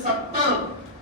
70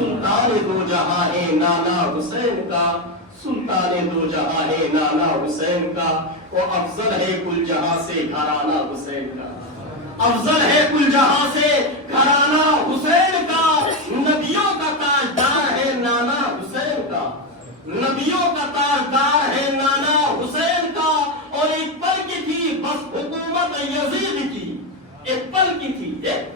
سلطان دو جہاں ہے نانا حسین کا، سلطان دو جہاں ہے نانا حسین کا، وہ افضل ہے کل جہاں سے گھرانہ حسین کا، افضل ہے کل جہاں سے گھرانہ حسین کا، نبیوں کا تاجدار ہے نانا حسین کا، نبیوں کا تاجدار ہے نانا حسین کا، اور ایک پل کی تھی بس حکومت یزید کی، ایک پل کی تھی، ایک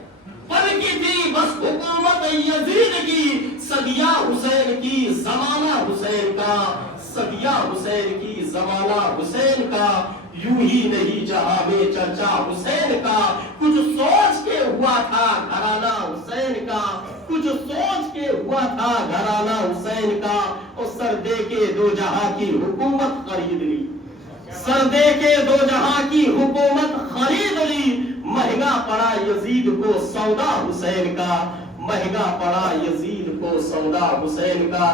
پل کی تھی بس حکومت یزید کی، صدیہ حسین کی زمانہ حسین کا، صدیہ حسین کی زمانہ حسین کا، یوں ہی نہیں جہاں میں چرچا حسین کا، کچھ سوچ کے ہوا تھا گھرانہ حسین کا، کچھ سوچ کے ہوا تھا گھرانہ حسین کا، اور سر دے کے دو جہاں کی حکومت خرید لی، سر دے کے دو جہاں کی حکومت خرید لی، مہنگا پڑا یزید کو سودا حسین کا، مہنگا پڑا یزید کو سودا حسین کا۔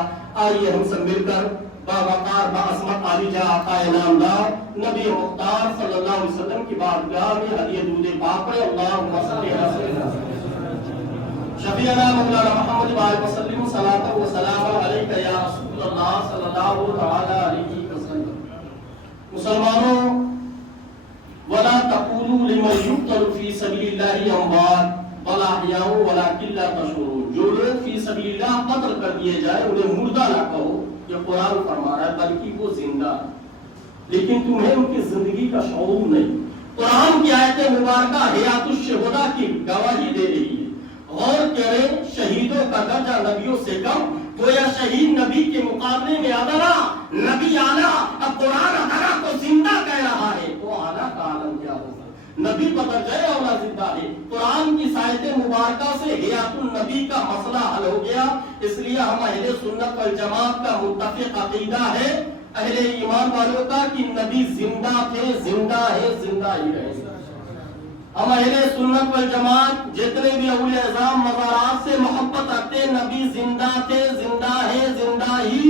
آئیے ہم سب مل کر باوقار باعظمت عالی جاں آقا انعامدار نبی مختار صلی اللہ علیہ وسلم کی بارگاہ میں ہدیہ درود پاک پڑھیں۔ اللہم صلی علی سیدنا شفیعنا مولانا محمد وآلہ وسلم صلاۃ و سلام علیک یا رسول اللہ صلی اللہ تعالی علیہ وسلم۔ مسلمانوں، وَلَا تَقُولُوا لِمَنْ يُقْتَلُ فِي سَبِيلِ اللَّهِ أَمْوَاتٌ بَلْ أَحْيَاءٌ وَلَكِنْ لَا تَشْعُرُونَ۔ جو لوگ فی سبیل اللہ قتل کر دیے جائے انہیں مردہ نہ کہو، یہ قرآن فرما رہا ہے، بلکہ وہ زندہ ہے، لیکن تمہیں ان کی زندگی کا شعور نہیں۔ قرآن کی آیت مبارکہ حیات الشہداء کی گواہی دے رہی ہے۔ غور کریں، شہیدوں کا درجہ نبیوں سے کم، گویا شہید نبی کے مقابلے میں ادنا، نبی اعلیٰ، اب قرآن ادنا کو زندہ کہہ رہا ہے، تو اعلیٰ کا عالم کیا ہوگا؟ نبی بدر جائے اولا زندہ ہے۔ قرآن کی آیت مبارکہ سے حیات النبی کا مسئلہ حل ہو گیا، اس لیے ہم اہل سنت والجماعت کا متفق عقیدہ ہے، اہل ایمان والوں کا، کہ نبی زندہ تھے، زندہ ہے، زندہ ہی رہے گا۔ ہم اہل سنت والجماعت جتنے بھی اولیاء اعظام مزارات سے محبت رکھتے، نبی زندہ تھے، زندہ ہے، زندہ ہی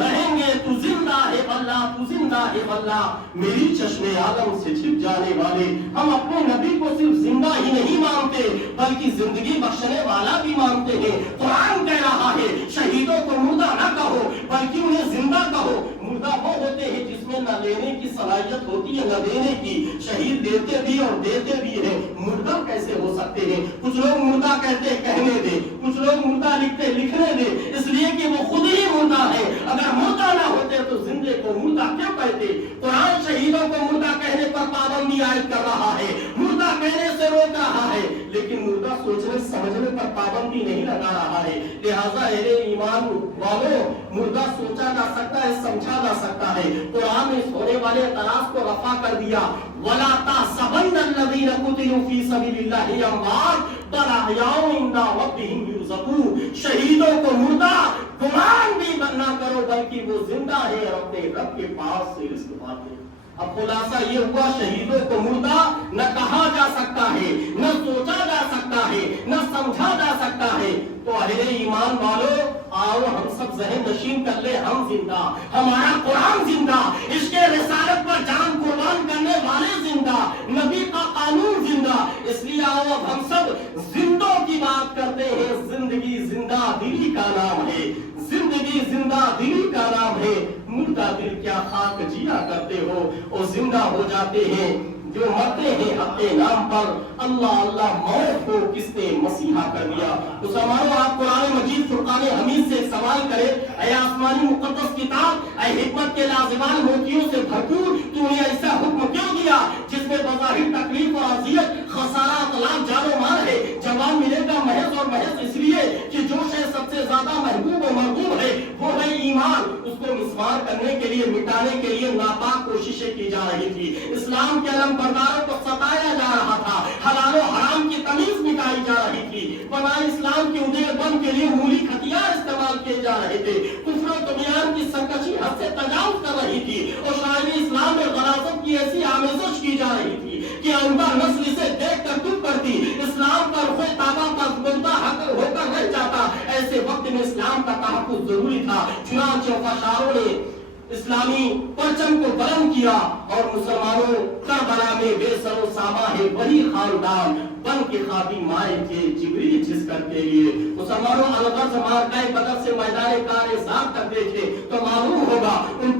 رہیں گے۔ تو زندہ ہے واللہ، تو زندہ ہے واللہ، میری چشم عالم سے چھپ جانے والے۔ ہم اپنے نبی کو صرف زندہ ہی نہیں مانتے بلکہ زندگی بخشنے والا بھی مانتے ہیں۔ قرآن کہہ رہا ہے شہیدوں کو مردہ نہ کہو بلکہ انہیں زندہ کہو۔ مردہ وہ ہوتے ہیں جس میں نہ لینے کی صلاحیت ہوتی ہے نہ دینے کی، شہید دیتے بھی اور دیتے بھی ہیں، مردہ کیسے ہو سکتے ہیں؟ کچھ لوگ مردہ کہتے کہنے دے، کچھ لوگ مردہ لکھتے لکھنے دے، اس لیے کہ وہ خود ہی مردہ ہے۔ اگر مردہ نہ ہوتے تو زندے کو مردہ کیوں کہتے؟ قرآن شہیدوں کو مردہ کہنے پر پابندی عائد کر رہا ہے، مردہ کہنے سے روک رہا ہے، لیکن مردہ سوچنے سمجھنے پر پابندی نہیں لگا رہا ہے۔ لہٰذا اہل ایمان والوں، مردہ سوچا جا سکتا ہے، سمجھا جا سکتا ہے۔ قرآن نے اس ہونے والے اعتراض کو رفع کر دیا، وَلَا تَحْسَبَنَّ الَّذِينَ قُتِلُوا فِي سَبِيلِ اللَّهِ أَمْوَاتٌ بَلْ أَحْيَاءٌ عِندَ رَبِّهِمْ يُرْزَقُونَ۔ شہیدوں کو مردہ گمان بھی نہ کرو بلکہ وہ زندہ ہے اور اپنے رب کے پاس سے رزق پاتے ہیں۔ اب خلاصہ یہ ہوا، شہیدوں کو مردہ نہ کہا جا سکتا ہے، نہ سوچا جا سکتا ہے، نہ سمجھا جا سکتا ہے۔ تو اہل ایمان والوں، آؤ ہم سب ذہن نشین کر لیں، ہم زندہ، ہمارا قرآن زندہ، عشق رسالت پر جان قربان کرنے والے زندہ، نبی کا قانون زندہ۔ اس لیے آؤ اب ہم سب زندوں کی بات کرتے ہیں۔ زندگی زندہ دلی کا نام ہے، زندگی زندہ دلی کا نام ہے۔ مردہ دل کیا خاک جیا کرتے ہو، اور زندہ ہو جاتے ہیں جو مرتے ہیں حق کے نام پر۔ اللہ اللہ، موت کو کس نے مسیحا کر دیا؟ مسلمانوں، آپ قرآن مجید فرقان حمید سے ایک سوال کرے، اے آسمانی مقدس کتاب، اے حکمت کے لازوال موتیوں سے بھرپور، تو نے ایسا حکم کیوں دیا جس میں بظاہر تکلیف اور اذیت، خسارہ، طلاق، جان و مال ہے؟ جواب ملے گا محض اور محض اس لیے کہ جو شے سب سے زیادہ محبوب و مرغوب ہے وہ ہے ایمان۔ اس کو مسمار کرنے کے لیے، مٹانے کے لیے ناپاک کوششیں کی جا رہی تھی۔ اسلام کے علم برداروں کو ستایا جا رہا تھا، حلال و حرام کی تمیز مٹائی جا رہی تھی، بنائے اسلام کی ادھیڑ بند کے لیے مولیک ہتھیار استعمال کیے جا رہے تھے، کفر و طغیان کی سرکشی حد سے تجاوز کر رہی تھی، اور شاعری اسلام میں غلاظت کی ایسی آمیزش کی جا رہی تھی کہ آئندہ نسل اسے دیکھ کر چپ کرتی، اسلام کا رخ تابہ پر مردہ ہو کر رہ جاتا۔ ایسے وقت میں اسلام کا تحفظ ضروری تھا، چنانچہ وفاشاروں نے اسلامی پرچم کو بلند کیا اور مسلمانوں کربلا میں بے سر و ساما ہے وہی خاندان بن کے خادم آئے تھے جبریل جس کر کے لیے مسلمانوں الغرض مارکہ بدر سے میدان کار زاد تک دیکھے تو معلوم ہوگا ان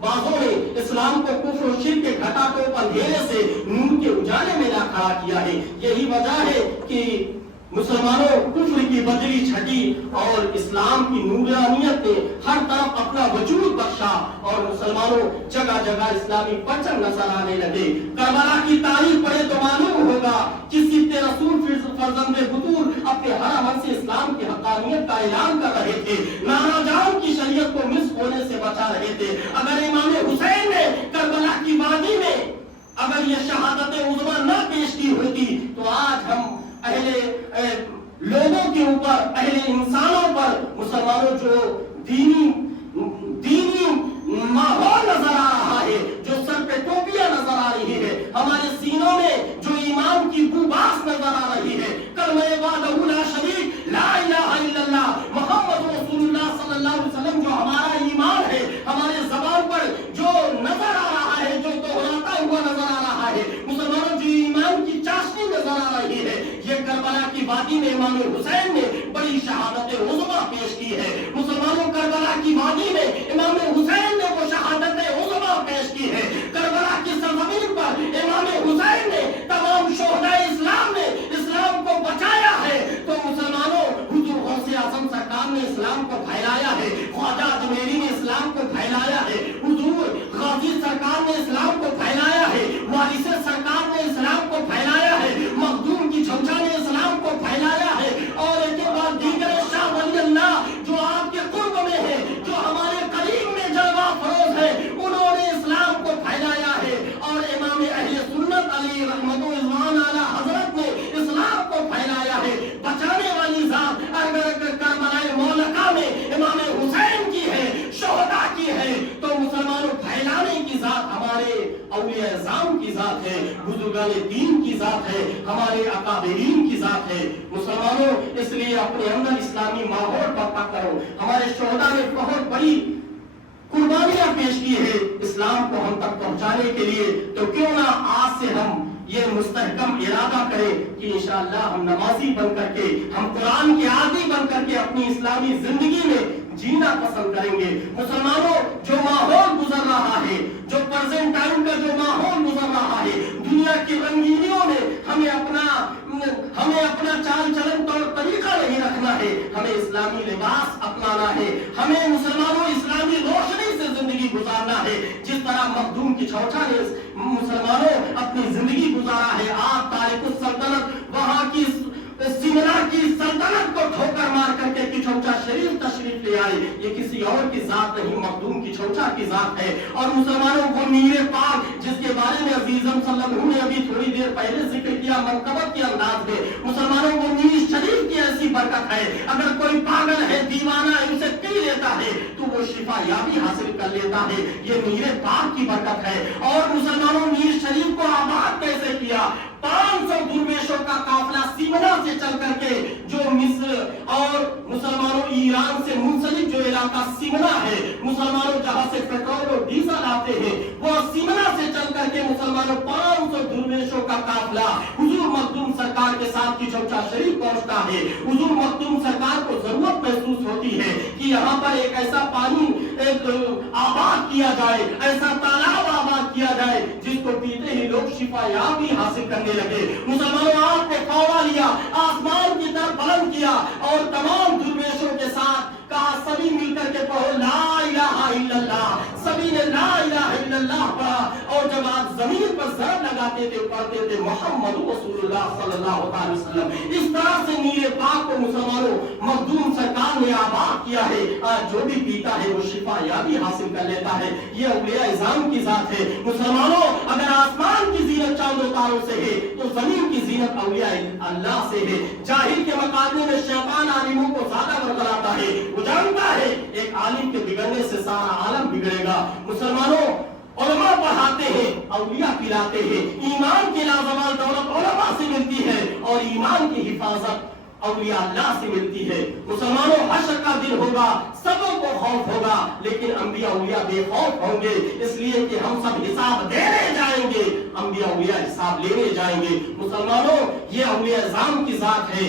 بازوں نے اسلام کو کفر و شرک کے گھٹا ٹوپ اندھیرے سے نور کے اجالے میں لا کھڑا کیا ہے. یہی وجہ ہے کہ مسلمانوں کفر کی بدلی چھٹی اور اسلام کی نورانیت نے ہر طرف اپنا وجود بخشا اور مسلمانوں جگہ جگہ اسلامی پرچم نظر آنے لگے. کربلا کی تاریخ پڑھے تو معلوم ہوگا کہ سبط رسول فرزند بطول اپنے ہر عمل سے اسلام کی حقانیت کا اعلان کر رہے تھے. نانا جان کی شریعت کو مس ہونے سے بچا رہے تھے. اگر امام حسین نے کربلا کی وادی میں اگر یہ شہادت عظمی نہ پیش کی ہوتی تو آج ہم اہل لوگوں کے اوپر اہل انسانوں پر مسلمانوں جو دینی ماحول نظر آ رہا ہے جو سر پہ ٹوپیاں نظر آ رہی ہے ہمارے سینوں میں جو ایمان کی بوباس نظر آ رہی ہے کلمہ وحدہ لا شریک لا الہ الا اللہ محمد رسول اللہ صلی اللہ علیہ وسلم جو ہمارا ایمان ہے ہمارے زبان پر جو نظر آ رہا ہے جو دہراتا ہوا نظر آ رہا ہے مسلمانوں جو ایمان کی چاشنی نظر آ رہی ہے یہ کربلا کی وادی میں امام حسین نے بڑی شہادت عظمی پیش کی ہے. مسلمانوں کربلا کی وادی میں امام حسین نے وہ شہادت عظمی پیش کی ہے. کربلا کی سرزمین پر امام حسین نے تمام شہداء اسلام نے اسلام کو بچایا ہے. تو مسلمانوں حضور غوث اعظم سرکار نے اسلام کو پھیلایا ہے. خواجہ اجمیری نے اسلام کو پھیلایا ہے. حضور غازی سرکار نے اسلام کو پھیلایا ہے. وارث سرکار نے اسلام کو پھیلایا ہے. مخدوم کی جھنجھا نے اسلام کو پھیلایا ہے. اور ایک کے بعد دیگر شاہ ولی اللہ جو آپ کے قرب میں ہے جو ہمارے قریب میں جلوہ فروز ہے انہوں نے اسلام کو پھیلایا ہے. اور امام اہل سنت علی رحمت اللہ علی حضرت نے اسلام کو پھیلایا ہے. بچانے والی ذات اگر کربلائے مولکہ میں امام حسین کی ہے شہداء کی ہے تو مسلمانوں پھیلانے کی ذات ہمارے اولیاء اعظام کی ذات ہے بزرگان دین کی ذات ہے ہمارے اکابرین کی ذات ہے. مسلمانوں اس لیے اپنے اندر اسلامی ماحول برپا کرو. ہمارے شہداء نے بہت بڑی قربانیاں پیش کی ہے اسلام کو ہم تک پہنچانے کے لیے. تو کیوں نہ آج سے ہم یہ مستحکم ارادہ کریں کہ انشاءاللہ ہم نمازی بن کر کے ہم قرآن کے عادی بن کر کے اپنی اسلامی زندگی میں جینا پسند کریں گے. مسلمانوں جو ماحول گزر رہا ہے جو پرزنٹ ٹائم کا جو ماحول گزر رہا ہے دنیا کی رنگینیوں میں ہمیں اپنا چال چلن طور طریقہ نہیں رکھنا ہے. ہمیں اسلامی لباس اپنانا ہے. ہمیں مسلمانوں اسلامی روشنی سے زندگی گزارنا ہے. جس طرح مخدوم کی چھوچا نے مسلمانوں اپنی زندگی گزارا ہے. آپ تارک السلطنت وہاں کی سمنا کی سلطنت کو ٹھوکر مار کر کے کچھوچا شریف تشریف لے آئے. یہ کسی اور کی ذات نہیں مخدوم کی چھوچا کی ذات ہے. اور مسلمانوں کو میر پاک جس کے بارے میں عزیزم صلی اللہ علیہ وسلم نے ابھی تھوڑی دیر پہلے ذکر کیا منقبت کے انداز میں مسلمانوں کو میر شریف کی ایسی برکت ہے اگر کوئی پاگل ہے دیوانہ ہے اسے پی لیتا ہے تو وہ شفا یابی حاصل کر لیتا ہے. یہ میر پاک کی برکت ہے. اور مسلمانوں میر شریف کو آباد کیسے کیا 500 درویشوں کا قافلہ سیمنا سے چل کر کے جو مصر اور مسلمانوں ایران سے منسلک جو علاقہ سیمنا ہے مسلمانوں جہاں سے پیٹرول اور ڈیزل آتے ہیں وہ سیمنا سے چل کر کے مسلمانوں 500 درویشوں کا قافلہ حضور مخدوم سرکار کے ساتھ کی چوچا شریف پہنچتا ہے. حضور مخدوم سرکار کو ضرورت محسوس ہوتی ہے کہ یہاں پر ایک ایسا پانی آباد کیا جائے ایسا تالاب آباد کیا جائے جس کو پیتے ہی لوگ شفا یابی حاصل کرنے لگے. مسلمانوں آپ نے فوڑا لیا آسمان کی طرف بلند کیا اور تمام درویشوں کے ساتھ کہا سبھی مل کر کے پڑھو لا الہ الا اللہ. سبھی نے لا الہ الا اللہ پڑھا اور جب آپ زمین پر ضرب لگاتے تھے پڑھتے تھے محمد رسول اللہ صلی اللہ علیہ وسلم. اس طرح سے میر پاک کو مسلمانوں مخدوم سرکار نے آباد کیا ہے. آج جو بھی پیتا ہے وہ شفا یابی حاصل کر لیتا ہے. یہ اولیاء اعظام کی ذات ہے. مسلمانوں اگر آسمان کی زینت چاند و تاروں سے ہے تو زمین کی زینت اولیاء اللہ سے ہے. جاہل کے مقابلے میں شیطان عالموں کو زیادہ بڑھاتا ہے. وہ جانتا ہے ایک عالم کے بگڑنے سے سارا عالم بگڑے گا. مسلمانوں علماء پڑھاتے ہیں اولیاء پلاتے ہیں. ایمان کی لازوال دولت علماء سے ملتی ہے اور ایمان کی حفاظت اولیاء اللہ سے ملتی ہے. مسلمانوں حشر کا دن ہوگا سبوں کو خوف ہوگا، لیکن انبیاء اولیاء بے خوف ہوں گے، اس لیے کہ ہم سب حساب دینے جائیں گے، انبیاء اولیاء حساب لینے جائیں گے۔ مسلمانوں، یہ اولیاء اعظام کی ذات ہے،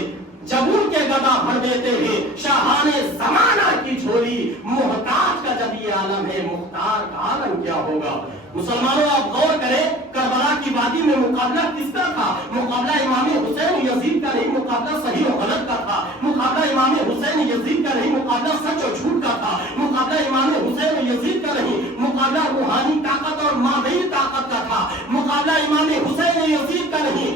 جب ان کے گدا بھر دیتے ہیں شاہان زمانہ کی جھولی، محتاج کا جب یہ عالم ہے، مختار کا عالم کیا ہوگا؟ مسلمانوں، آپ غور کریں، کربلا کی وادی میں مقابلہ کس کا تھا؟ مقابلہ امام حسین یزید کا نہیں، مقابلہ صحیح و غلط کا تھا۔ مقابلہ امام حسین یزید کا نہیں، مقابلہ سچ اور جھوٹ کا تھا۔ مقابلہ امام حسین یزید کا نہیں، مقابلہ روحانی طاقت اور مادی طاقت کا تھا۔ مقابلہ امام حسین یزید کا نہیں،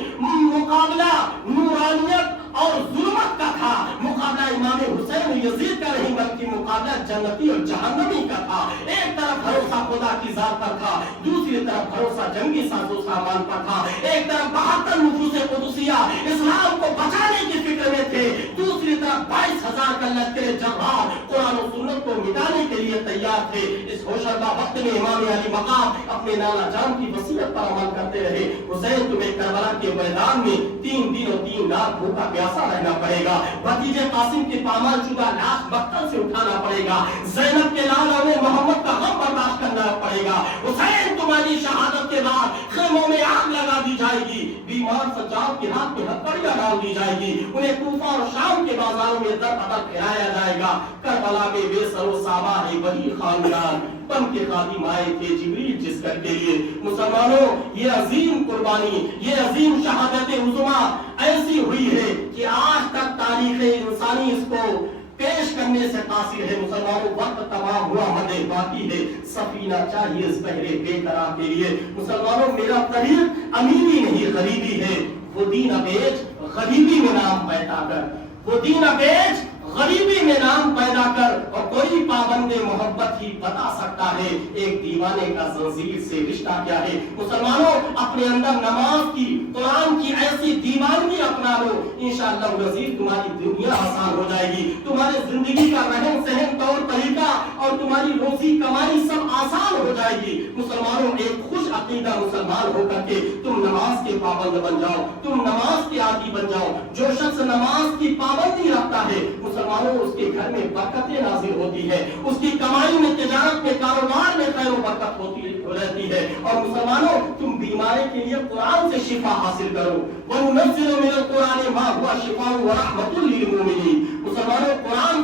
مقابلہ نورانیت اور ظلمت کا تھا۔ مقابلہ امام حسین یزید کا نہیں، بلکہ مقابلہ جنتی اور جہنمی کا تھا۔ ایک طرف بھروسہ خدا کی ذات پر تھا، دوسری طرف بھروسہ جنگی ساز و سامان پر تھا۔ ایک طرف 72 نفوس قدسیہ اسلام کو بچانے کی فکر میں تھے، دوسری طرف 22,000 کا لشکر جبار قرآن و سنت کو مٹانے کے لیے تیار تھے۔ اس ہوشربا وقت میں امام علی مقام اپنے نانا جان کی وصیت پر عمل کرتے رہے، حسین تمہیں کربلا کے میدان میں 3 دن اور 3 رات بھوکا پیاسا رہنا پڑے گا، بھتیجے قاسم کی پامال شدہ لاش مقتل سے اٹھانا پڑے گا، زینب کے لال اور محمد کا غم برداشت کرنا پڑے گا، حسین تمہاری شہادت کے بعد خیموں میں آگ لگا دی جائے گی، بیمار سجاد کے ہاتھ میں ہتھکڑیاں ڈال دی جائے گی، انہیں کوفہ اور شام کے بازاروں میں در بدر پھیلایا جائے گا۔ کربلا میں بے سر و سامہ ہے وہی خاندان، بن کے خادم آئے تھے جبریل جس گھر کے لیے۔ مسلمانوں، یہ عظیم قربانی، یہ عظیم شہادت عظمیٰ ایسی ہوئی ہے کہ آج تک تاریخ انسانی اس کو پیش کرنے سے قاصر ہے۔ مسلمانوں، وقت تمام ہوا، مدد باقی ہے، سفینہ چاہیے اس بحر بے قرار کے لیے۔ مسلمانوں، میرا طریق امیری نہیں غریبی ہے، وہ دین بیچ غریبی میں نام پیدا کر، وہ دین بیچ غریبی میں نام پیدا کر، اور کوئی پابند محبت ہی بتا سکتا ہے ایک دیوانے کا زنجیر سے رشتہ کیا ہے۔ مسلمانوں، اپنے اندر نماز کی، قرآن کی ایسی دیوانگی اپنا لو، انشاءاللہ العزیز تمہاری دنیا آسان ہو جائے گی، تمہارے زندگی کا رہن سہن طور طریقہ اور تمہاری روزی کمائی سب آسان ہو جائے گی۔ مسلمانوں، ایک خوش عقیدہ مسلمان ہو کر کے تم نماز کے پابند بن جاؤ، تم نماز کے عادی بن جاؤ۔ جو شخص نماز کی پابندی رکھتا ہے، مسلمانوں، اس کے گھر میں برکتیں نازل ہوتی ہے، اس کی کمائی میں، تجارت میں، کاروبار میں خیر و برکت ہوتی رہتی ہے۔ اور مسلمانوں، تم بیماری کے لیے قرآن سے شفا حاصل کرو، وَنُنَزِّلُ مِنَ الْقُرْآنِ مَا هُوَ شِفَاءٌ وَرَحْمَةٌ لِّلْمُؤْمِنِينَ۔ مسلمانوں، قرآن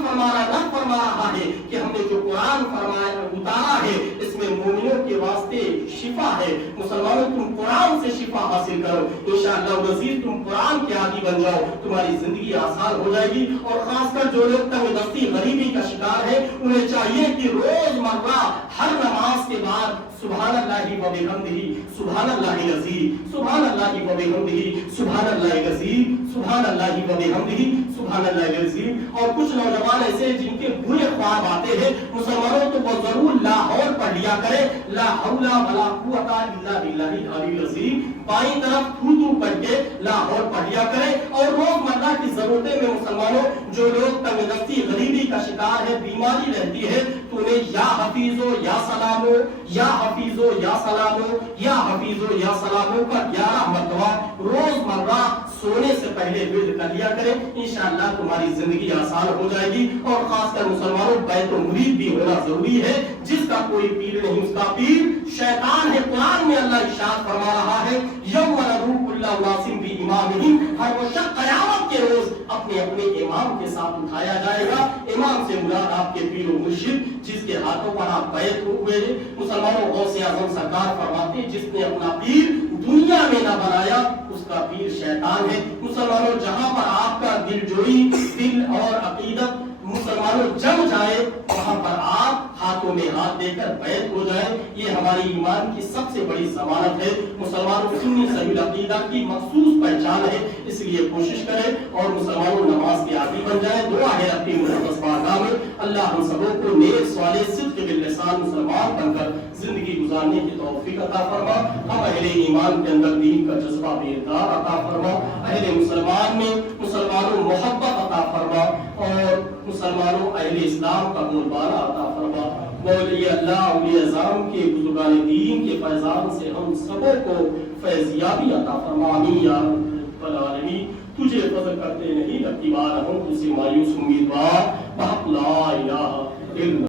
رب فرما رہا ہے کہ ہم نے جو قرآن اتارا ہے اس میں مومنوں کے واسطے شفا ہے۔ مسلمانوں، تم قرآن سے شفا حاصل کرو، انشاءاللہ العزیز تم قرآن کے عادی بن جاؤ، تمہاری زندگی آسان ہو جائے گی۔ اور خاص کر جو لوگ تنگ دستی غریبی کا شکار ہے، انہیں چاہیے کہ روز مرہ ہر نماز کے بعد سبحان اللہ و بحمدہ، سبحان اللہ العظیم، سبحان اللہ و بحمدہ، سبحان اللہ العظیم، سبحان اللہ و بحمدہ، سبحان اللہ العظیم۔ اور کچھ نوجوان ایسے ہیں جن کے برے خواب آتے ہیں، مسلمانوں تو وہ ضرور لاہور پڑھ لیا کرے، لا حول ولا قوت الا باللہ العلی العظیم، بائیں طرف تو پڑھ کے لاہور پڑھ لیا کرے۔ اور روزمرہ کی ضرورتیں میں مسلمانوں، جو لوگ تنگ دستی غریبی کا شکار ہے، بیماری رہتی ہے، تو انہیں یا حفیظو یا سلامو، یا حفیظو یا سلامو، یا حفیظو یا سلامو کا 11 مرتبہ روزمرہ سونے سے پہلے ورد کر لیا کریں، انشاءاللہ تمہاری زندگی آسان ہو جائے گی۔ اور خاص کر مسلمانوں، بیت و مرید بھی ہونا ضروری ہے، جس کا کوئی پیر نہیں اس کا پیر شیطان ہے۔ قرآن میں اللہ ارشاد فرما رہا ہے، یوم ندعو کل اناس بامامہم، ہر وہ شخص قیامت کے روز اپنے اپنے امام کے ساتھ اٹھایا جائے گا۔ امام سے مراد آپ کے پیر و مرشد جس کے ہاتھوں پر آپ بیعت ہوئے ہیں۔ مسلمانوں، غوث اعظم سرکار فرماتے ہیں، جس نے اپنا پیر دنیا میں نہ بنایا اس کا پیر شیطان ہے۔ مسلمانوں، جہاں پر آپ کا دل جوئی، دل اور عقیدت مسلمانوں جم جائے، وہاں پر آپ ہاتھوں میں ہاتھ دے کر بیعت ہو جائے، یہ ہماری ایمان کی سب سے بڑی ضمانت ہے۔ مسلمانوں، سنی صحیح العقیدہ کی مخصوص پہچان ہے، اس لیے کوشش کریں اور مسلمانوں نماز کے عادی بن جائیں۔ دعا ہے اپنی مقدس بارگاہ میں، اللہ ہم سبوں کو نیک صالح صدق باللسان مسلمان بن کر زندگی گزارنے کی توفیق عطا فرما، ہم اہل ایمان کے اندر دین کا جذبہ بیدار عطا فرما، اہل مسلمان میں مسلمانوں محبت عطا فرما، اور مسلمانوں اہل اسلام کا بول بالا عطا فرما۔ مولی اللہ اولیاء اعظام کے بزرگان دین کے فیضان سے ہم سبوں کو فیضیابی عطا فرما، آمین یا رب العالمین۔ تجھے فضل کرتے نہیں رکھتی بار ہم تجھ سے مایوس امیدوار، بحق لا الہ الا